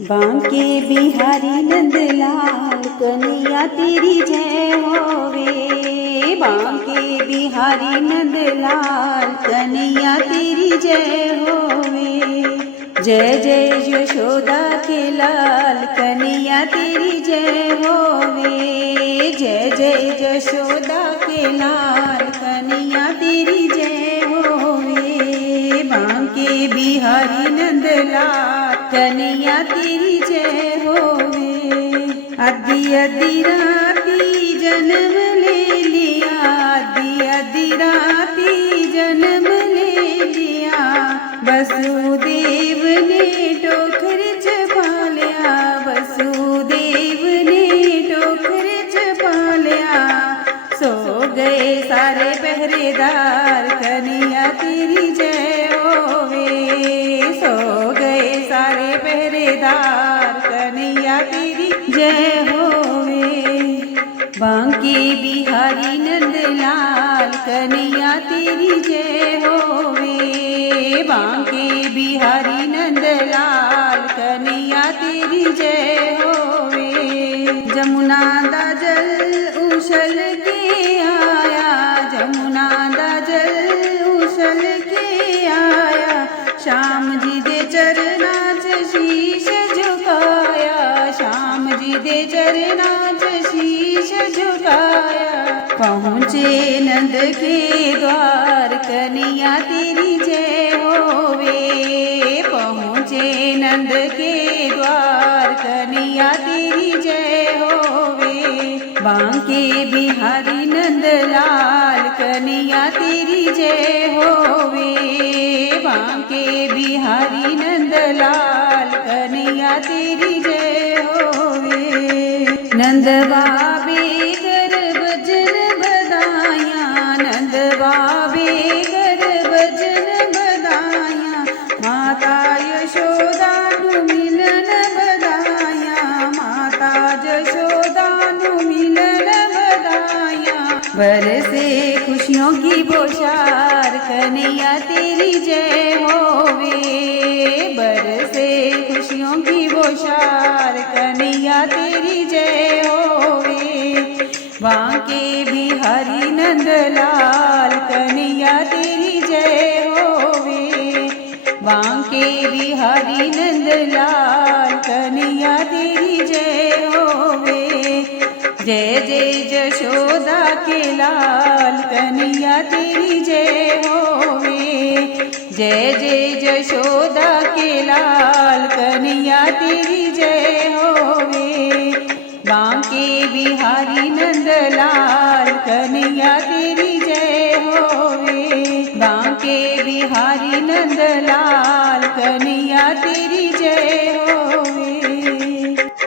बांके बिहारी नंदलाल कन्हैया तेरी जय होवे। बांके बिहारी नंदलाल कन्हैया तेरी जय होवे। जय जय यशोदा के लाल कन्हैया तेरी जय होवे। जय जय यशोदा के लाल कन्हैया तेरी जय होवे। बांके बिहारी नंदलाल कन्हैया तेरी जय होवे। आदि आदि राती जन्म ले लिया, आदि आदि राती जन्म ले लिया। वसुदेव ने टोकर छपा लिया, वसुदेव ने टोकर छपा लिया। सो गए सारे पहरेदार कन्हैया तेरी जय होवे। सो गए सारे पहरेदार कन्हैया तेरी जय होवे। बांके बिहारी नंदलाल कन्हैया तेरी जय होवे। बांके बिहारी नंदलाल कन्हैया तेरी जय होवे। जमुना दा जल उछल के आया, जमुना दा जल उछल के आया। श्याम जी दे चरना च शीश झुकाया, श्याम जी दे चरना च शीश झुकाया। पहुँचे नंद के द्वार कन्हैया तेरी जय होवे। पहुँचे नंद के द्वार कन्हैया तेरी जय होवे। बांके बिहारी नंदलाल कन्हैया तेरी जय होवे। बांके बिहारी नंदलाल कन्हैया तेरी जय होवे। नंद बाबे कर भजन बधाया, नंद बाबे कर भजन बधाया। माता यशोदा नु मिलन बधाया, माता यशोदा नु मिलन बधाया। बरसे खुशियों की बौछार कन्हैया तेरी जय होवे। बरसे खुशियों की बौछार कन्हैया तेरी जय होवे। बांके बिहारी नंदलाल कन्हैया तेरी जय होवे। बांके बिहारी नंदलाल कन्हैया तेरी जय होवे। जय जय यशोदा के लाल कन्हैया तेरी जय होवे। जय जय यशोदा के लाल कन्हैया तेरी जय होवे। बांके बिहारी नंदलाल कन्हैया तेरी जय होवे। बांके बिहारी नंदलाल कन्हैया तेरी जय होवे।